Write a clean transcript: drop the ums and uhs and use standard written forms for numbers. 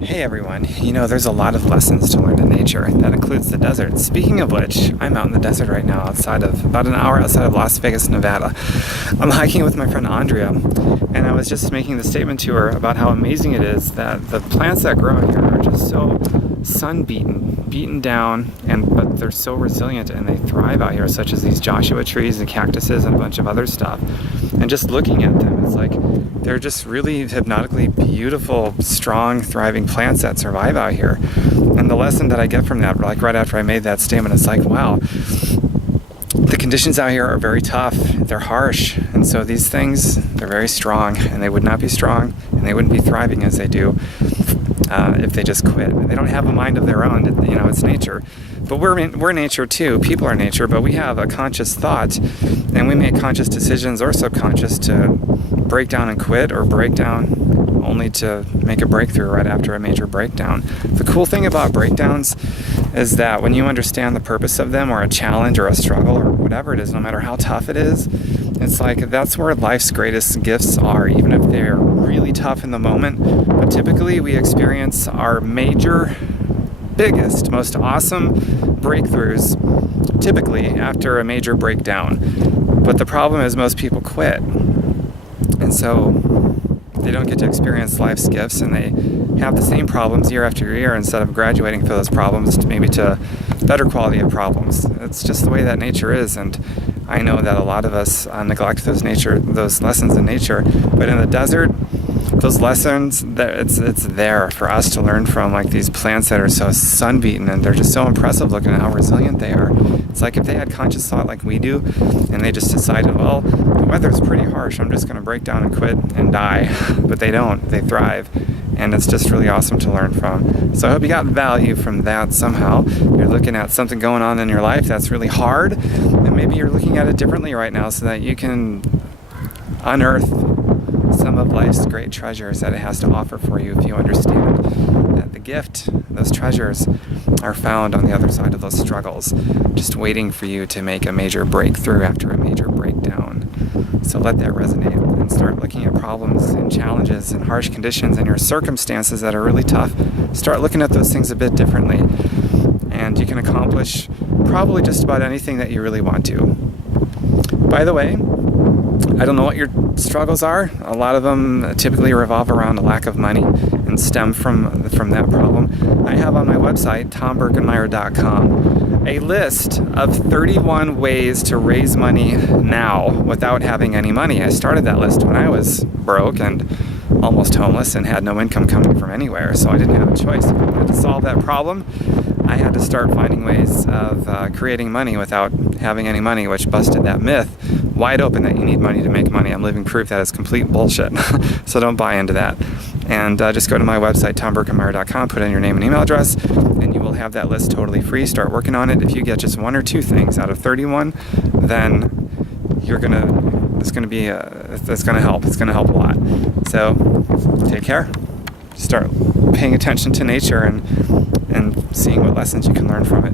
Hey everyone, there's a lot of lessons to learn in nature. That includes the desert. Speaking of which, I'm out in the desert right now about an hour outside of Las Vegas, Nevada. I'm hiking with my friend Andrea, and I was just making the statement to her about how amazing it is that the plants that grow here are just so beaten down, but they're so resilient and they thrive out here, such as these Joshua trees and cactuses and a bunch of other stuff. And just looking at them, it's like they're just really hypnotically beautiful, strong, thriving plants that survive out here. And the lesson that I get from that, like right after I made that statement, it's like, wow, the conditions out here are very tough, they're harsh, and so these things, they're very strong, and they would not be strong, and they wouldn't be thriving as they do if they just quit. They don't have a mind of their own, it's nature. But we're nature too, people are nature, but we have a conscious thought, and we make conscious decisions or subconscious to break down and quit, or break down only to make a breakthrough right after a major breakdown. The cool thing about breakdowns is that when you understand the purpose of them, or a challenge or a struggle or whatever it is, no matter how tough it is, it's like that's where life's greatest gifts are, even if they're really tough in the moment. But typically we experience our biggest, most awesome breakthroughs typically after a major breakdown. But the problem is most people quit. And so they don't get to experience life's gifts, and they have the same problems year after year instead of graduating for those problems to better quality of problems. It's just the way that nature is, and I know that a lot of us neglect those lessons in nature. But in the desert, those lessons, it's there for us to learn from, like these plants that are so sun-beaten, and they're just so impressive looking at how resilient they are. It's like if they had conscious thought like we do, and they just decided, well, the weather's pretty harsh, I'm just going to break down and quit and die. But they don't, they thrive. And it's just really awesome to learn from. So I hope you got value from that somehow. You're looking at something going on in your life that's really hard, and maybe you're looking at it differently right now so that you can unearth some of life's great treasures that it has to offer for you, if you understand that the gift, those treasures, are found on the other side of those struggles, just waiting for you to make a major breakthrough after a major breakdown. So let that resonate, and start looking at problems and challenges and harsh conditions and your circumstances that are really tough. Start looking at those things a bit differently, and you can accomplish probably just about anything that you really want to. By the way, I don't know what your struggles are. A lot of them typically revolve around a lack of money and stem from that problem. I have on my website, TomBerkenmeyer.com, a list of 31 ways to raise money now without having any money. I started that list when I was broke and almost homeless and had no income coming from anywhere, so I didn't have a choice. If I had to solve that problem, I had to start finding ways of creating money without having any money, which busted that myth wide open that you need money to make money. I'm living proof that is complete bullshit. So don't buy into that. And just go to my website, TomBerkenmeyer.com, put in your name and email address, and you will have that list totally free. Start working on it. If you get just one or two things out of 31, then it's going to help. It's going to help a lot. So take care. Start paying attention to nature and seeing what lessons you can learn from it.